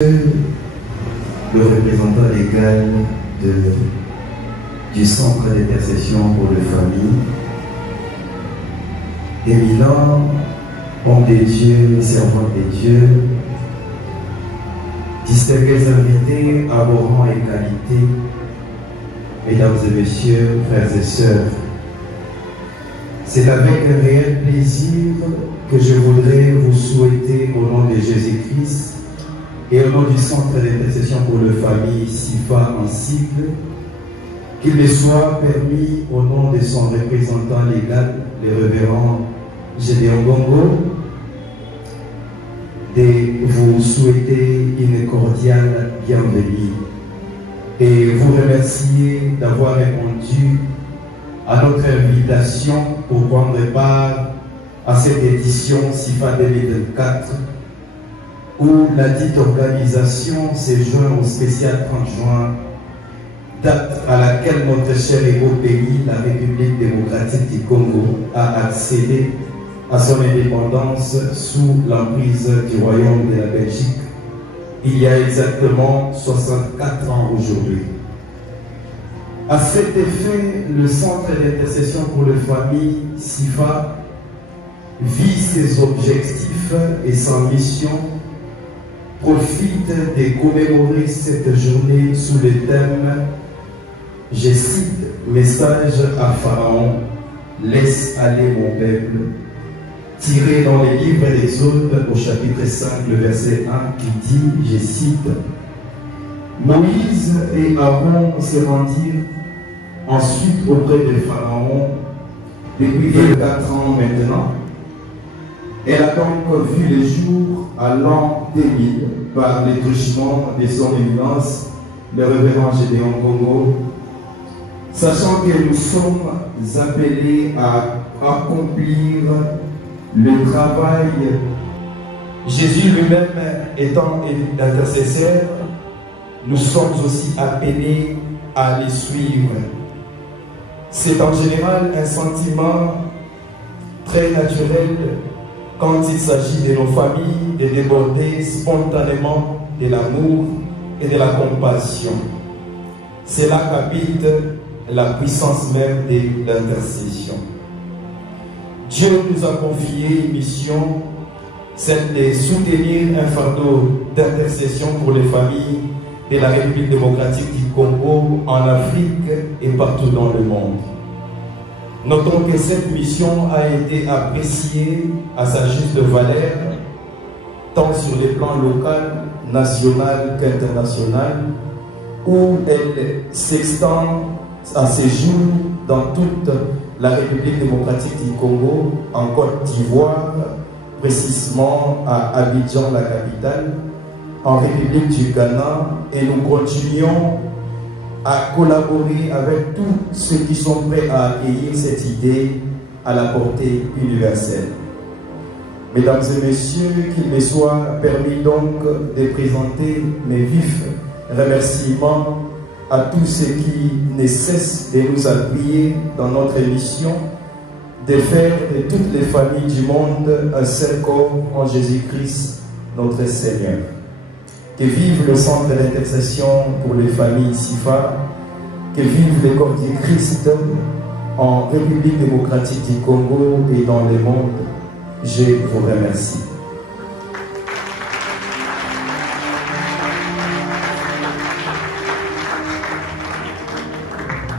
Le représentant légal du Centre d'intercession pour les familles, éminent, homme de Dieu, servant de Dieu, distingués invités à vos rangs et qualités, mesdames et messieurs, frères et sœurs, c'est avec un réel plaisir que je voudrais vous souhaiter au nom de Jésus-Christ et au nom du Centre d'intercession pour les familles SIFA en sigle, qu'il me soit permis au nom de son représentant légal, le révérend Gédéon Bongo, de vous souhaiter une cordiale bienvenue et vous remercier d'avoir répondu à notre invitation pour prendre part à cette édition SIFA 2024 où la dite organisation s'est jointe au spécial 30 juin, date à laquelle notre cher et beau pays, la République démocratique du Congo, a accédé à son indépendance sous l'emprise du Royaume de la Belgique, il y a exactement 64 ans aujourd'hui. À cet effet, le Centre d'intercession pour les familles SIFA vise ses objectifs et sa mission, profite de commémorer cette journée sous le thème, je cite, message à Pharaon, laisse aller mon peuple, tiré dans les livres d'Exode au chapitre 5, le verset 1 qui dit, je cite, Moïse et Aaron se rendirent ensuite auprès de Pharaon depuis 24 ans maintenant. Elle a donc vu le jour à l'an 2000 par l'étouchement de son éminence, le révérend Gédéon Bongo, sachant que nous sommes appelés à accomplir le travail. Jésus lui-même étant l'intercesseur, nous sommes aussi appelés à les suivre. C'est en général un sentiment très naturel quand il s'agit de nos familles, de déborder spontanément de l'amour et de la compassion. C'est là qu'habite la puissance même de l'intercession. Dieu nous a confié une mission, celle de soutenir un fardeau d'intercession pour les familles de la République démocratique du Congo, en Afrique et partout dans le monde. Notons que cette mission a été appréciée à sa juste valeur, tant sur les plans local, national qu'international, où elle s'extend à ses jours dans toute la République démocratique du Congo, en Côte d'Ivoire, précisément à Abidjan, la capitale, en République du Ghana, et nous continuons à collaborer avec tous ceux qui sont prêts à accueillir cette idée à la portée universelle. Mesdames et messieurs, qu'il me soit permis donc de présenter mes vifs remerciements à tous ceux qui ne cessent de nous appuyer dans notre mission, de faire de toutes les familles du monde un seul corps en Jésus-Christ, notre Seigneur. Que vive le Centre d'intercession pour les familles SIFA, que vive le corps du Christ en République démocratique du Congo et dans le monde. Je vous remercie.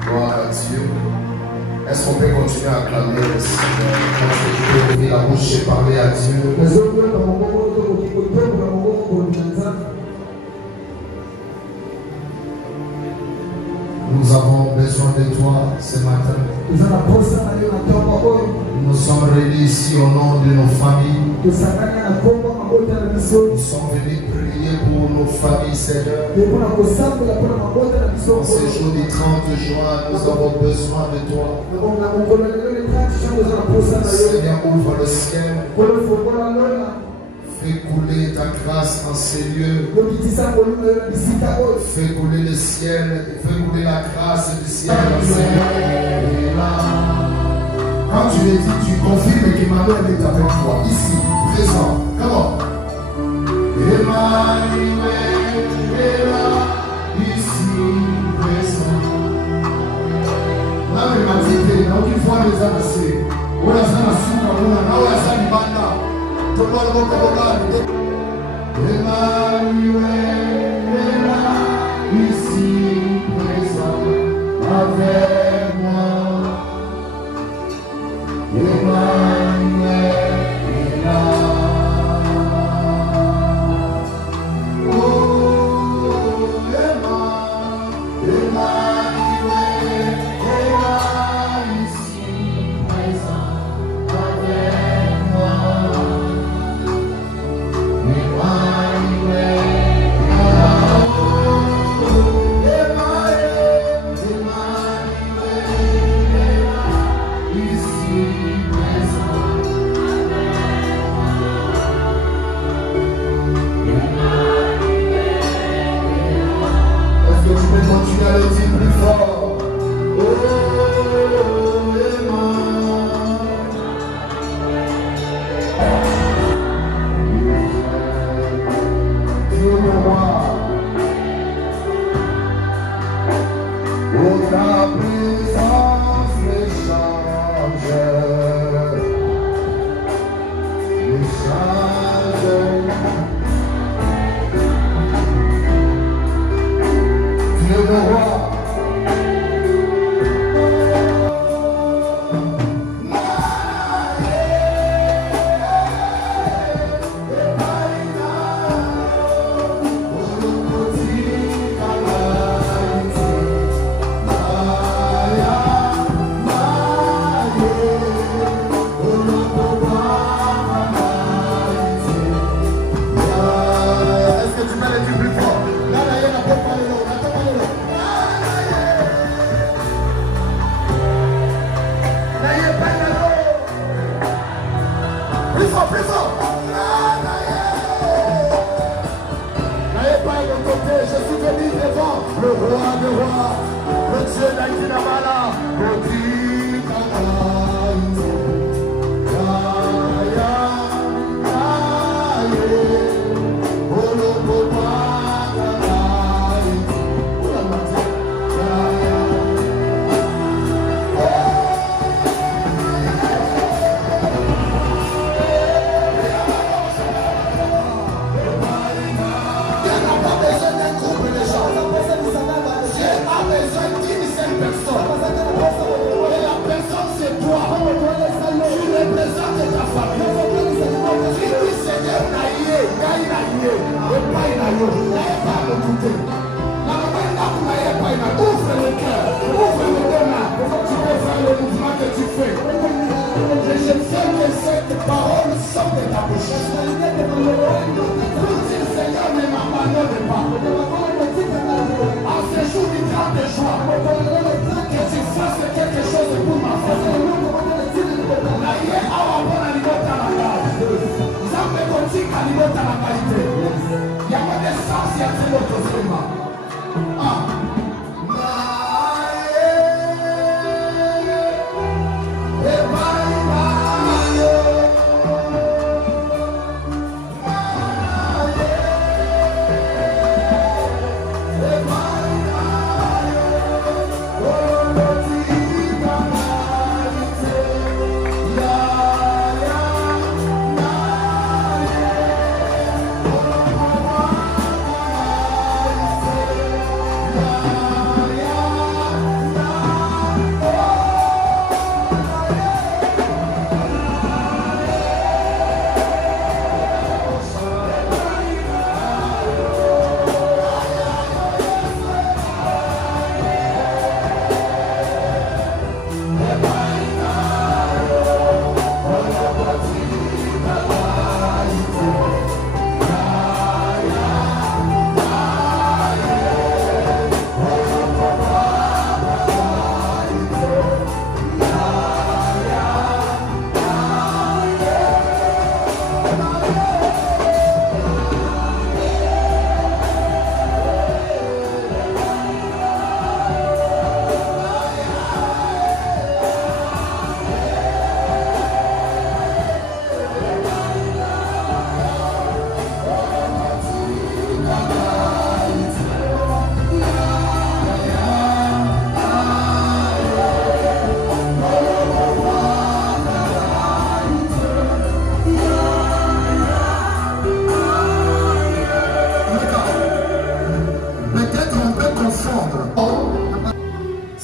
Gloire à Dieu. Est-ce qu'on peut continuer à acclamer le Seigneur? Est-ce que tu peux ouvrir la bouche et parler à Dieu? Nous avons besoin de toi ce matin. Nous sommes réunis ici au nom de nos familles. Nous sommes venus prier pour nos familles, Seigneur. En ce jour du 30 juin, nous avons besoin de toi. Seigneur, ouvre le ciel. Fais couler ta grâce en ces lieux. Fais couler le ciel. Fais couler la grâce du ciel en ces lieux. Quand tu le dis, tu confirmes qu'Emmanuel est avec toi. Ici, présent. Comment? Emmanuel. Yeah.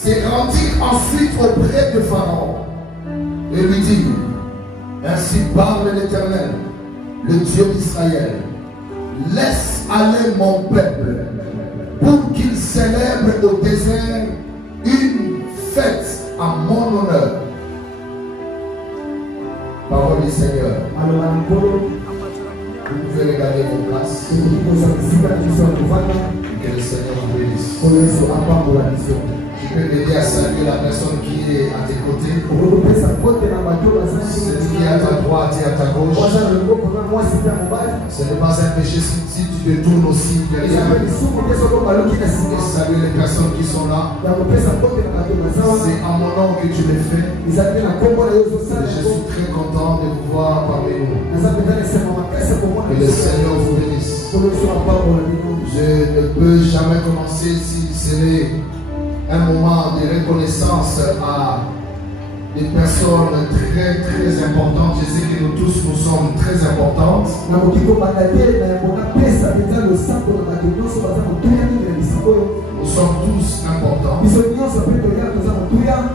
se rendirent ensuite auprès de Pharaon et lui dit: ainsi parle l'Éternel, le Dieu d'Israël, laisse aller mon peuple pour qu'il célèbre au désert une fête à mon honneur. Parole du Seigneur. Vous pouvez regarder vos places. Que le Seigneur vous bénisse. Tu peux m'aider à saluer la personne qui est à tes côtés. Celui qui est à ta droite et à ta gauche. Ce n'est pas un péché si tu te tournes aussi derrière. Et saluer les personnes qui sont là. C'est à mon nom que tu le fais. Je suis très content de vous voir parmi nous. Que le Seigneur vous bénisse. Je ne peux jamais commencer si ce n'est un moment de reconnaissance à des personnes très très importantes. Je sais que nous tous nous sommes très importantes. Nous sommes tous importants.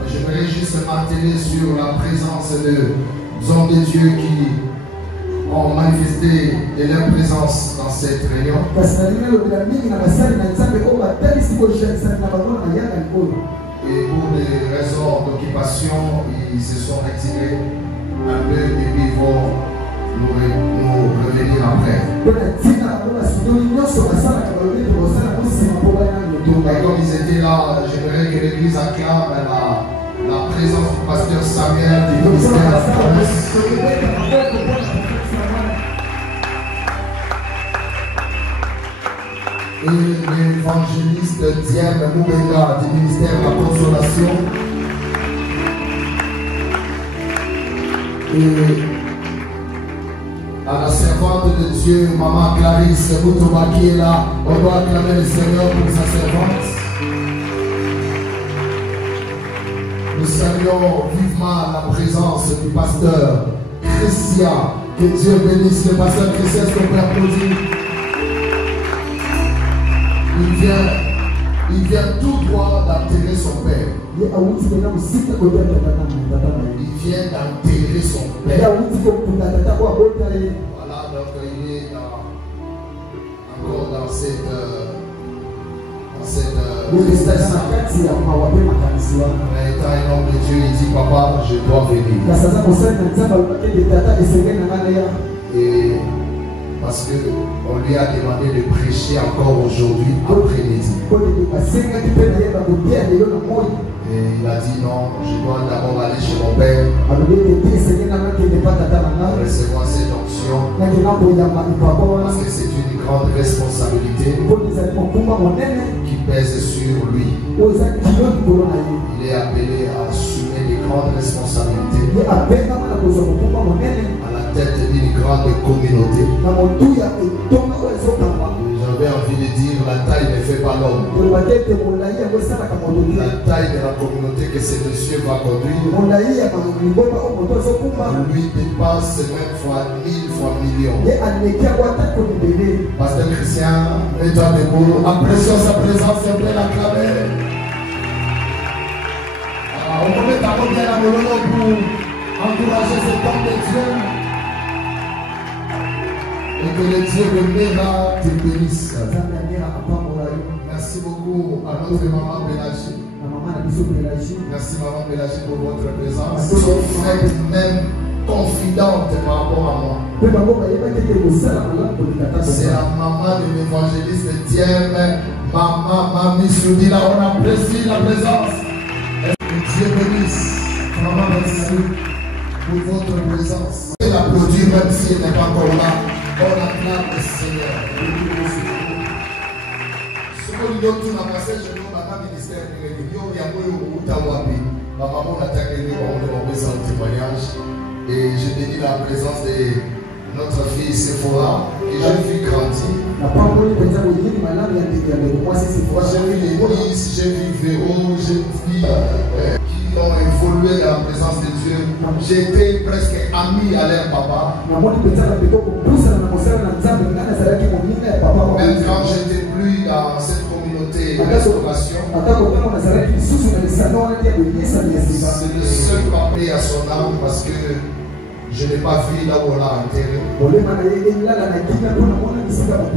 J'aimerais juste m'atteler sur la présence de hommes de Dieu qui ont manifesté de leur présence dans cette réunion. Et pour des raisons d'occupation, ils se sont retirés un peu et puis ils vont nous revenir après. Donc, comme ils étaient là, j'aimerais que l'église acclame la présence du pasteur Samuel du ministère de la promesse. Et l'évangéliste Diane Moubenga du ministère de la Consolation. Et à la servante de Dieu, Maman Clarisse Moutoba qui est là, on doit acclamer le Seigneur pour sa servante. Nous saluons vivement la présence du pasteur Christian. Que Dieu bénisse le pasteur Christian, est-ce qu'on peut applaudir? Il vient tout droit d'enterrer son père. Il vient d'enterrer son père. Voilà, donc il est encore dans cette tristesse. Mais étant un homme de Dieu, il dit: papa, je dois venir. Et parce qu'on lui a demandé de prêcher encore aujourd'hui, après-midi. Et il a dit: non, je dois d'abord aller chez mon père, recevoir cette onction, parce que c'est une grande responsabilité qui pèse sur lui. Il est appelé à assumer des grandes responsabilités à la tête d'une grande communauté. J'avais envie de dire: la taille ne fait pas l'homme. La taille de la communauté que ce monsieur va conduire lui dépasse même fois 1000 fois millions. Pasteur Christian, mets-toi debout. Apprécions sa présence, s'il vous plaît, l'acclamer. On peut mettre d'abord bien la melon pour encourager cet homme de Dieu. Et que le Dieu de Méra te bénisse. Merci beaucoup à notre maman Pélagie. Merci maman Pélagie pour votre présence. Vous êtes même confidente par rapport à moi. C'est la maman de l'évangéliste Dième. Maman, Mamie Soudila, on apprécie la présence. Que Dieu bénisse. Maman, merci pour votre présence. Et l'applaudir même si elle n'est pas encore là. On acclame le Seigneur. Ce que nous avons tout passé, je nous avons ministère de l'Union, il y a eu ma maman a attaqué le témoignage. Et je bénis la présence de notre fille Sephora, que j'ai vu grandir. J'ai vu l'église, j'ai vu Véro, j'ai vu qui ont évolué dans la présence de Dieu. J'étais presque ami à leur papa. Même quand j'étais plus dans cette communauté, restauration. C'est le seul papier à son âme parce que je n'ai pas vu là où on l'a enterré.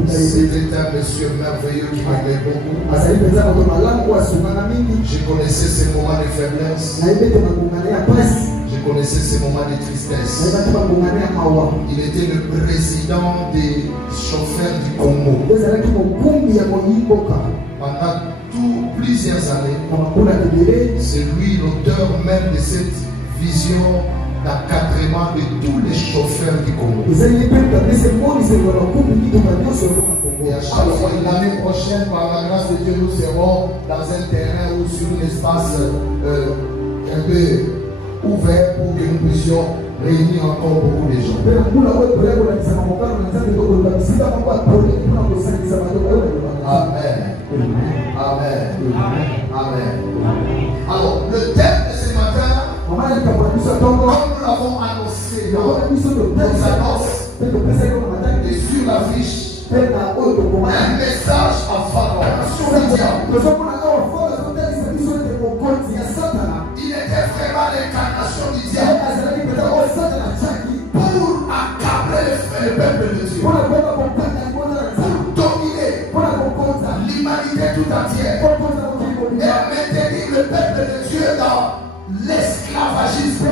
C'était un monsieur merveilleux qui m'aimait beaucoup. Je connaissais ses moments de faiblesse. Je connaissais ses moments de tristesse. Il était le président des chauffeurs du Congo. Pendant plusieurs années, c'est lui l'auteur même de cette vision d'encadrement de tous les chauffeurs du Congo. Et à chaque fois, l'année prochaine, par la grâce de Dieu, nous serons dans un terrain ou sur un espace un peu ouvert pour que nous puissions réunir encore beaucoup de gens. Amen. Amen. Amen. Alors, le thème de ce matin, comme nous l'avons annoncé dans nos annonces et sur l'affiche, un message à Pharaon, sur le diable. Il était vraiment l'incarnation du diable pour accabler le peuple de Dieu, pour dominer l'humanité tout entière et maintenir le peuple de Dieu dans l'esclavagisme.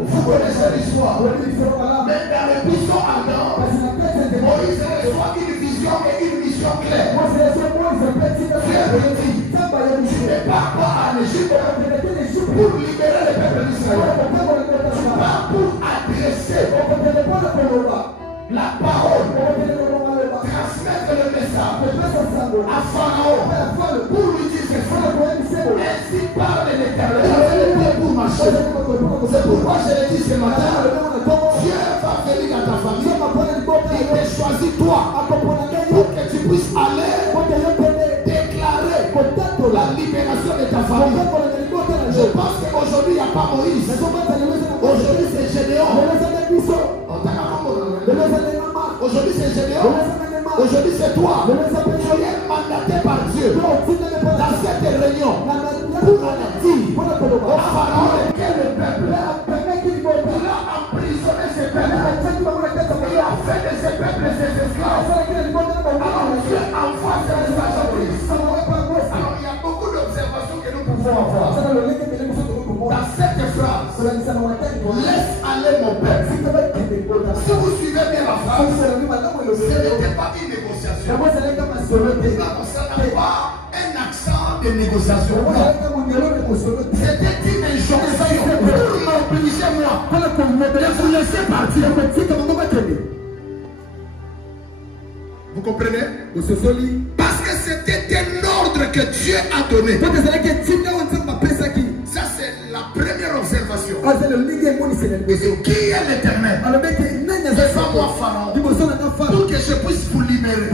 Vous connaissez l'histoire. Mais dans le buisson ardent, Moïse reçoit une vision et une mission claire. Tu ne pars pas en Égypte pour libérer le peuple d'Israël. Tu pars pour adresser la parole, transmettre le message à Pharaon pour lui dire que ainsi parle l'Éternel. Pour marcher. C'est pourquoi je l'ai dit ce matin, Dieu va venir dans ta famille. Il t'a choisi toi pour que tu puisses aller déclarer la libération de ta famille. Je pense qu'aujourd'hui il n'y a pas Moïse. Aujourd'hui c'est Gédéon. Aujourd'hui c'est Gédéon. Aujourd'hui c'est toi. Tu es mandaté par Dieu dans cette réunion pour dire au Pharaon quel le peuple. Il a emprisonné ses peuples. Il a fait de ses peuples ses esclaves. Alors Dieu envoie ses messages à Moïse. Alors il y a beaucoup d'observations que nous pouvons avoir. Dans cette phrase, laisse aller mon peuple. Si vous suivez bien la phrase, ce n'était pas une négociation. Ça n'a pas un accent de négociation. C'était une injonction pour m'obliger moi de vous laisser partir. Vous comprenez? Parce que c'était un ordre que Dieu a donné. Ça c'est la première observation. Qui est l'Éternel? C'est pas moi Pharaon. Pour que je puisse vous libérer.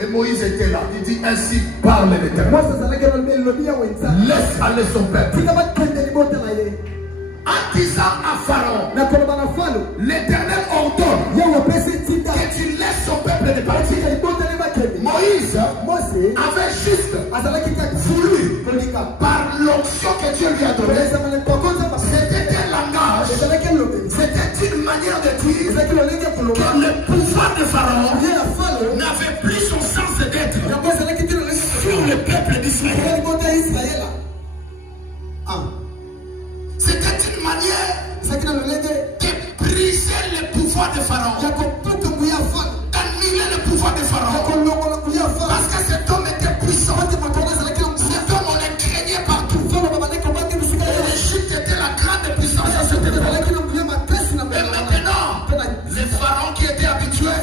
Et Moïse était là. Il dit ainsi parle l'Éternel. Laisse aller son peuple. En disant à Pharaon, l'Éternel ordonne que tu laisses son peuple de partir. Moïse avait juste voulu, par l'onction que Dieu lui a donnée, c'était un langage, c'était une manière de dire que le pouvoir de Pharaon n'avait plus son sens d'être sur le peuple d'Israël. C'était une manière de briser le pouvoir de Pharaon, d'annuler le pouvoir de Pharaon. Parce que cet homme était puissant. Cet homme, on le craignait partout. L'Égypte était la grande puissance. Et maintenant, le Pharaon qui était habitué à ne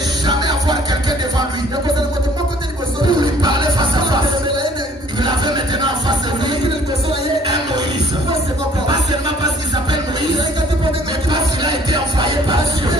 jamais avoir quelqu'un devant lui pour lui parler face à face, il avait maintenant en face de lui un Moïse. Pas seulement parce qu'il s'appelle Moïse, mais parce qu'il a été envoyé par Dieu.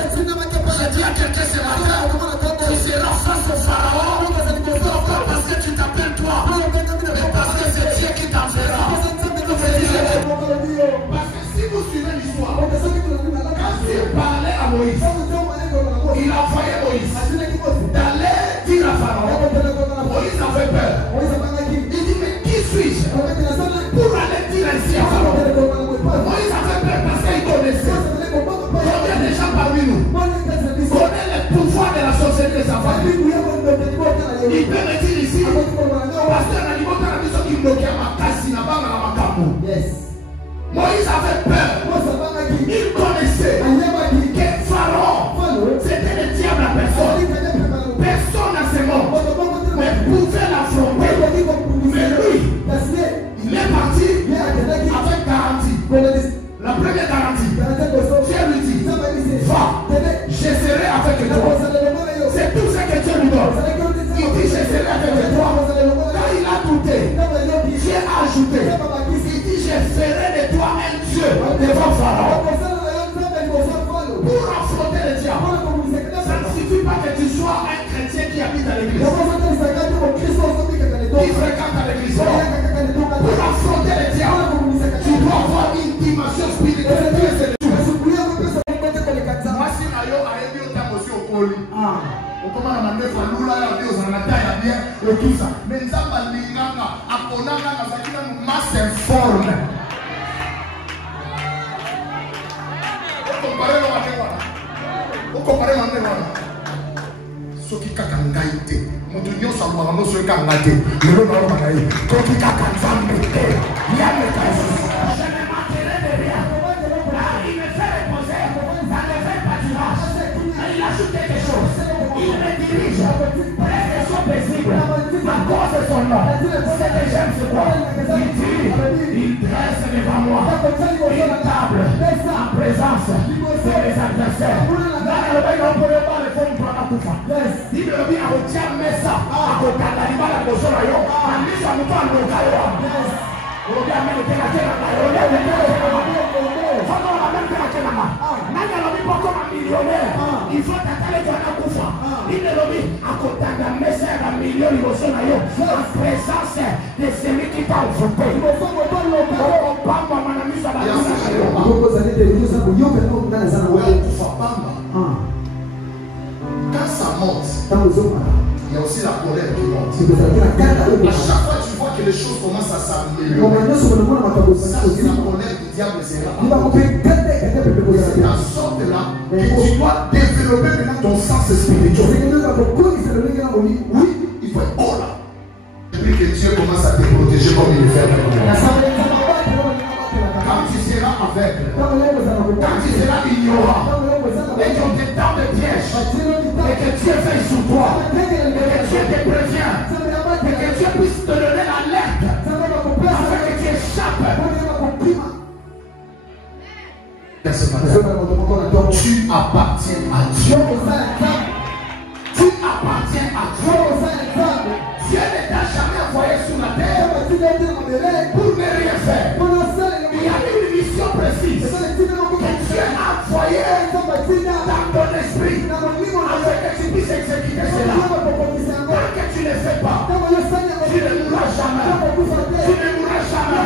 Moïse avait peur. Il connaissait que Pharaon, c'était le diable à personne. Personne à ses mots, mais pouvait l'affronter. Mais lui, il est parti avec garantie. La première garantie, Dieu lui dit, va, je serai avec toi. C'est tout ce que Dieu lui donne. Il dit, je serai avec toi. Quand il a douté, Dieu a ajouté, il dit, je ferai de toi un Dieu devant Pharaon. Pour affronter le diable, ça ne suffit pas que tu sois un chrétien qui habite à l'église, qui fréquente à l'église. Pour affronter le diable, tu dois avoir une dimension spirituelle. Moi, si Nayo a aimé autant aussi au poli, comment on a mis Faloula, on a taillé et tout ça. Mais ça va l'inganga, à Ponanga, à Zakina, nous masse informe. Vous comparez mon débat. Ce qui a kangaïté, mon union sans moi, non, ce kangaïté, le nom de Manaï, quand il a kanzamé, il y a le cas. Je ne manquerai de rien. Il me fait reposer, ça ne fait pas du rage. Il ajoute quelque chose. Il me dirige près de son paisible, à cause de son nom. C'est que j'aime ce quoi. Il dit, il dresse devant moi une table en présence de mes adversaires. Il me dit à retirer mes ça, à Kokanaliba la Kosorayo, à Lisa Mouton Lokayo. Il faut t'attaquer dans la coufa. Il est nommé à Kotanga Messa à million de Kosorayo, en présence de celui qui t'a envoûté. Il faut quand ça monte, il y a aussi la colère qui monte. À chaque fois tu vois que les choses commencent à s'améliorer, ça c'est la colère du diable sera. C'est en sorte là que tu dois développer maintenant ton sens spirituel. Oui, il faut être haut là. Depuis que Dieu commence à te protéger comme il le fait. Quand tu seras aveugle, quand tu seras ignorant, et qu'on te tend de piège, et que Dieu veille sur toi, et que Dieu te prévient, et que Dieu puisse te donner l'alerte, afin que tu échappes. Tu appartiens à Dieu. Tu appartiens à Dieu. Dieu ne t'a jamais envoyé sur la terre pour ne rien faire. Il y a une mission précise que Dieu a envoyé dans ton esprit afin que tu puisses exécuter cela. Tant que tu ne fais pas, tu ne mourras jamais. Tu ne mourras jamais.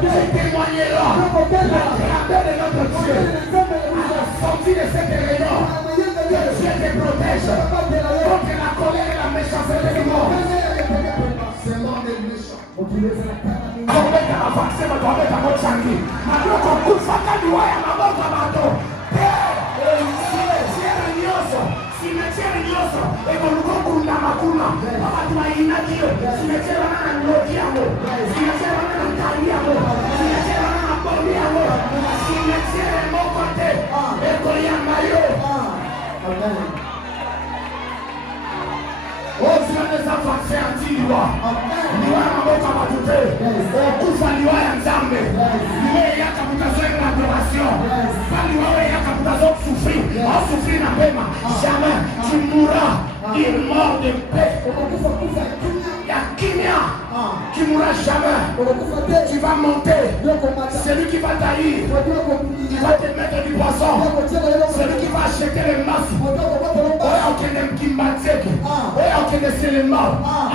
Tu témoigneras la grandeur de notre Dieu à la sortie de cette réunion. Que Dieu te protège contre la colère et la méchanceté du monde. C'est l'homme des méchants. Jamais tu mourras, il meurt de paix. Il y a Kimia qui ne mourra jamais. Tu vas monter. Celui qui va tailler, il va te mettre du poisson. Celui qui va acheter les masses.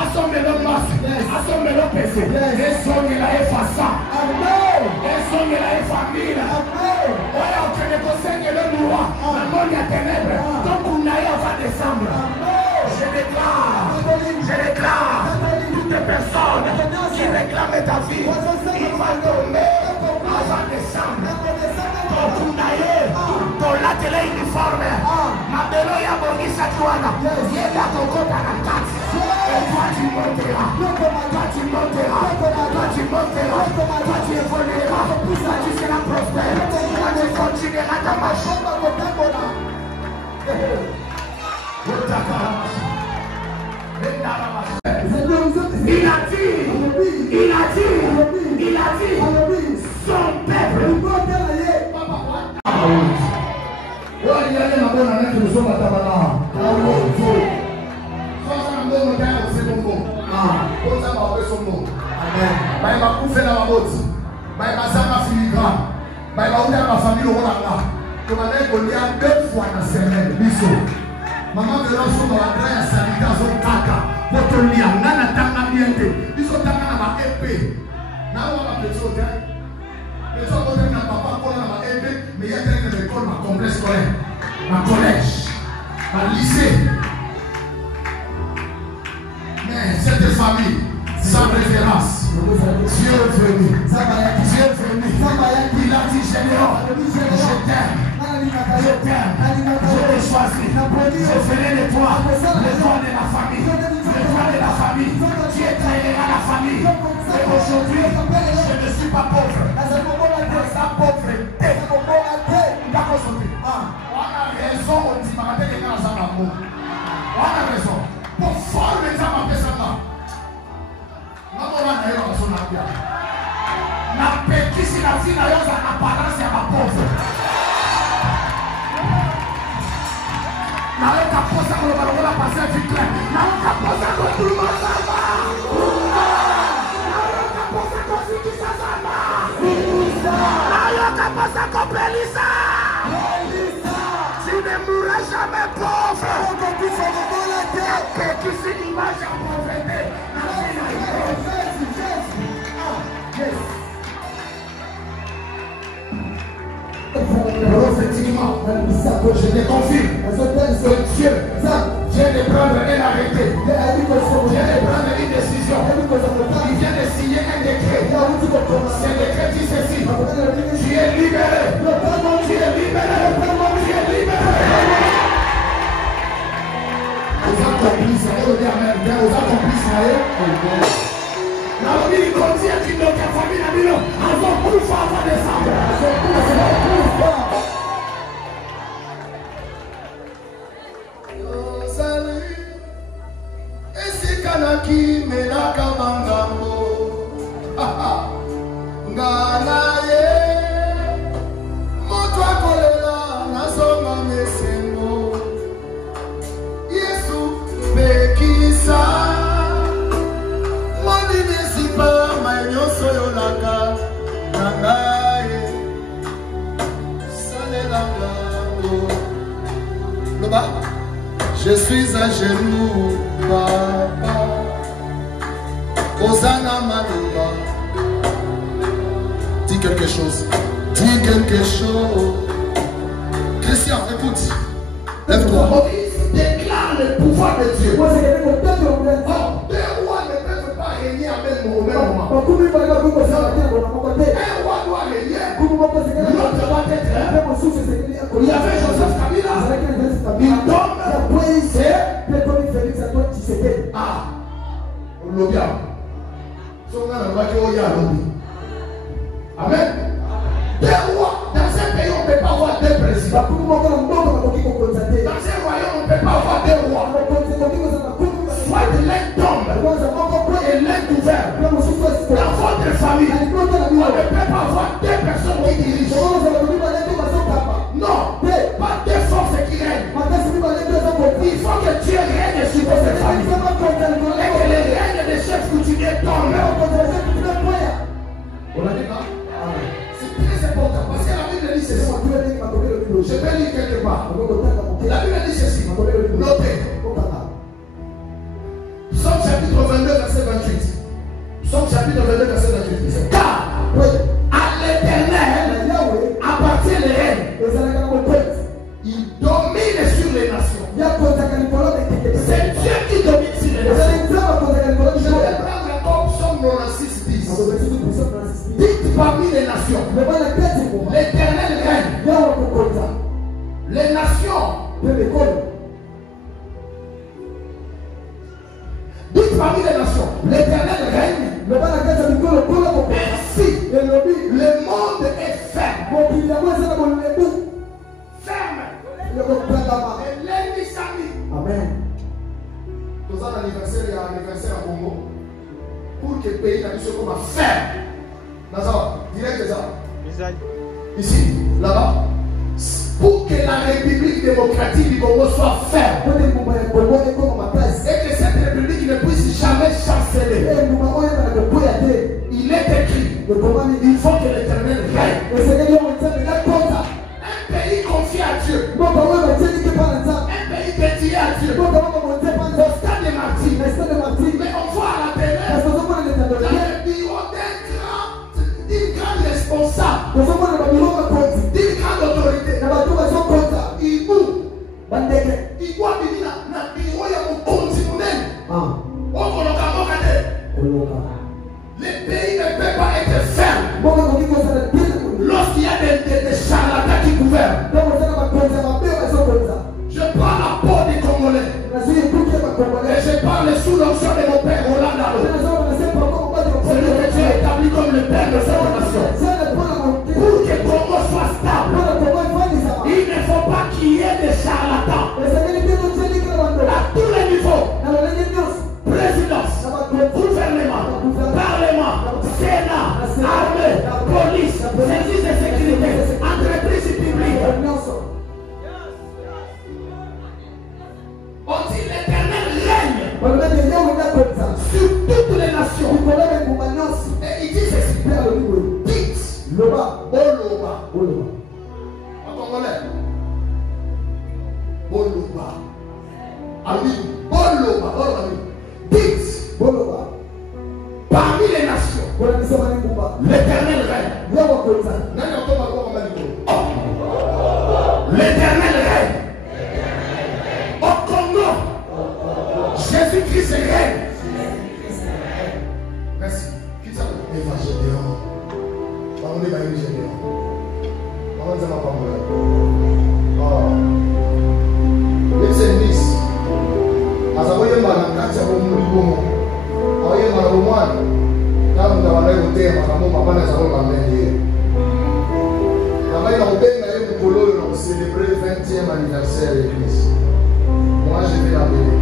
Assemblez-le masse, assemblez-le PC. Les sons de la FASA. Les sons de la famille. On ne conseille le droit. La mort y a ténèbres. Donc on va descendre. Je déclare toutes les personnes qui réclament ta vie, il va tomber avant décembre. Ton Kundaye, ton latélé uniforme, ma bélo ya Borgisa Tuana, il est à ton compte à la carte. Et toi tu monteras, toi tu monteras, toi son peuple. Maman de l'enfant dans la grande sanité à son caca. Votre lien, on a tanga bien. Ils sont tanga na épée. Na on va petit hôtel. Les autres hôtels n'a pas pour la épée, mais il y a quelqu'un de l'école, ma complexe scolaire, ma collège, ma lycée. Mais cette famille, sans référence, Dieu est venu. Dieu est venu. Il a dit Général, je t'aime. Je t'aime, je t'ai choisi, je ferai de toi le droit de la famille, le droit de la famille. Tu étraineras la famille. Et aujourd'hui, je ne suis pas pauvre. Sa pauvreté. On a raison, on dit, on a raison. Pour former les gens, on a ça. Na petit si la vie n'a pas d'apparence à la pauvre. Na outra posa quando vai lá passar fica. Na outra posa quando tu manda lá. Na outra posa quando tu sazama. Na outra posa com Belisa. Tu ne mourras jamais pauvre. Que tu image en pauvreté. Prophétiquement, je te confirme que Dieu vient de prendre un arrêté, vient de prendre une décision. Il vient de signer un décret. Ce décret dit ceci: tu es libéré, tu es libéré, tu es libéré. Vous accomplissez, vous accomplissez. La famille contient une autre famille à Milan. Avant pour faire descendre. Salut. Et si Kanaki me la kamangambo. Nganaye. Moto akolela na songa mesengo. Yesu bekisa. Je suis à genoux, papa. Hosanna Maloba. Dis quelque chose. Dis quelque chose. Christian, écoute. Lève-toi. Déclare le pouvoir de Dieu. Oh, deux rois ne peuvent pas régner au même moment. Un roi doit régner. L'autre doit être. Il y avait Joseph Kabila. Il tombe. Ah, le bien. Amen. Deux rois. Dans un pays, on ne peut pas avoir deux présidents. Dans un royaume, on ne peut pas avoir deux rois. Soit l'un tombe et l'un gouverne. Dans votre famille, on ne peut pas avoir deux personnes qui dirigent. Non, pas deux forces qui règnent. Il faut que Dieu règne sur votre famille. Et que le règne des chefs coutumiers tombe. On l'a dit là? C'est très important parce que la Bible dit ceci. Je vais lire quelque part. La Bible dit ceci. Notez. Psaume chapitre 22, verset 28. Psaume chapitre 22, verset 28. Car à l'Éternel appartient le règne. Il domine sur les nations. C'est Dieu qui domine sur les nations. Je vais prendre encore Psaume 96, 10. Dites parmi les nations, l'Éternel règne. Les nations. Dites parmi les nations, l'Éternel règne. Ainsi, le monde est ferme. soit ferme. Nazar, direct ça. Ici, là-bas. Pour que la République démocratique du Congo soit ferme. Et que cette République ne puisse jamais chanceler. Il est écrit. Il faut que l'Éternel règne. Un pays confié à Dieu. Un pays dédié à Dieu. Au stade de martyrs. Mais on voit à la télé dans le bureau d'une grande responsable, d'une grande autorité. Il boue. Il voit venir dans le bureau, il y a mon continent. Le pays ne peut pas être ferme lorsqu'il y a des charlatans qui gouvernent. Je prends la peau des Congolais et je parle sous l'onction de mon père Roland Dalo, celui que Dieu a établi comme le père de cette nation. Pour que Congo soit stable, il ne faut pas qu'il y ait des charlatans à tous les niveaux. Présidence, gouvernement, parlement, Sénat, armée, police, services de sécurité, entreprises publiques. On dit l'Éternel règne sur toutes les nations. Et il dit ceci. Dites Loba. En congolais. Boloba. Ami. Boloba. Dites parmi les nations. L'Éternel règne. L'Éternel règne. Au Congo, Jésus-Christ règne. Merci. Qui ça veut dire? Évangélion. On est évangélion. On est pas oh. Listen this. As a way man catch a woman. Oye man, kama mtawana kutema kama mapana za roho mbele. Kama ina ubenga yeye mkololo na célébrer le 20e anniversaire de l'église. Moi je vais l'appeler.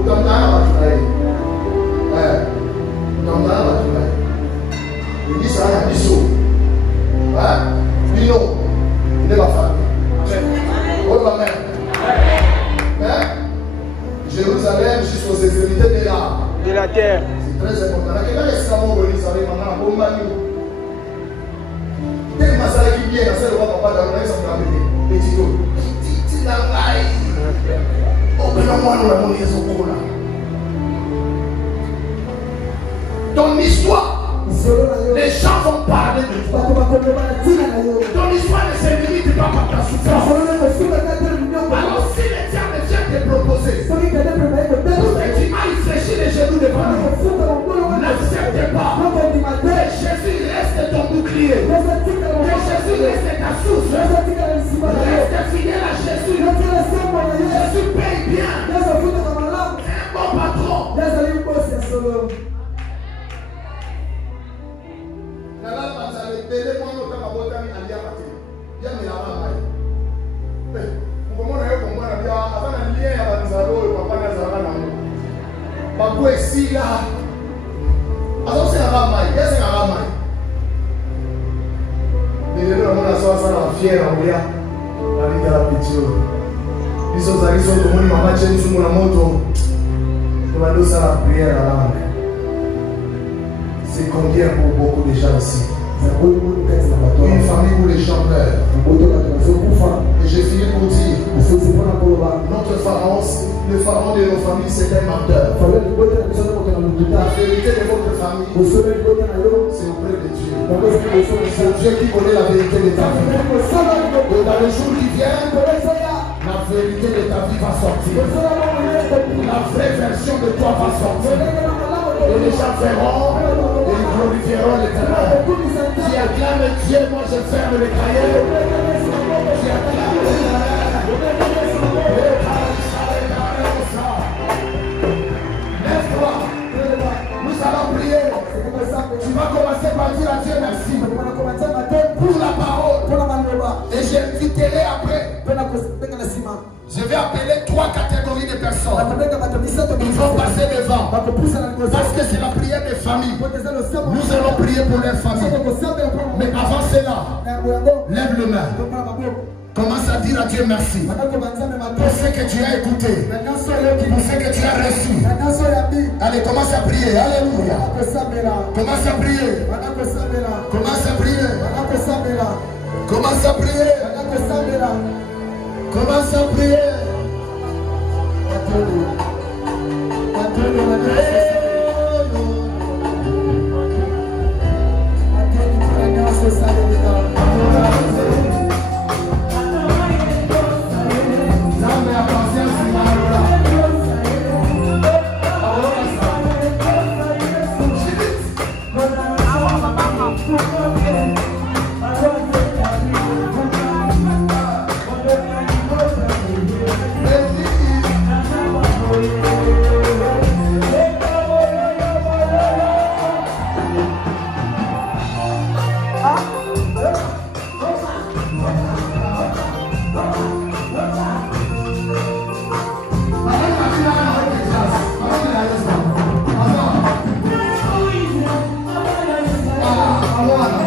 Utamtana watu na yeye. Utamtana watu na yeye. L'église a biso. Bino de la famille. Oh la mère. Jérusalem jusqu'aux extrémités de la terre. C'est très important. Quel est ce qu'on veut dire? Maman, bon mari. Quel masala qui vient, c'est le papa dans le sang de petit go. Titi la raille. Oh ben moi nous avons les okola. Ton histoire, les gens vont parler de toi. Ton histoire ne se limite pas par ta souffrance. Alors si les diables viennent te proposer pour que tu ailles sécher les genoux devant nous, n'accepte pas que Jésus reste ton bouclier, que Jésus reste ta source, reste fidèle à Jésus. Jésus paye bien, un bon patron. C'est combien pour beaucoup de gens ici? Une famille où les gens meurent. Et j'ai fini pour dire, notre pharaon, le pharaon de nos familles, c'est un menteur. La vérité de votre famille, c'est auprès de Dieu. C'est Dieu qui connaît la vérité de ta vie. Et dans les jours qui viennent, la vérité de ta vie va sortir. La vraie version de toi va sortir. Et les gens verront et ils glorifieront l'Éternel. Qui acclame Dieu, moi je ferme les cahiers. Qui acclame l'Éternel. Lève-toi. Nous allons prier. Tu vas commencer par dire à Dieu merci pour la parole. Et j'inviterai après. Je vais appeler 3 catégories de personnes. Ils vont passer devant. Parce que c'est la prière des familles. Nous allons prier pour les familles. Mais avant cela, lève le main. Commence à dire à Dieu merci pour ce que tu as écouté, pour ce que tu as reçu. Allez, commence à prier. Alléluia. Commence à prier. Commence à prier. Commence à prier. Commence à prier. Agora.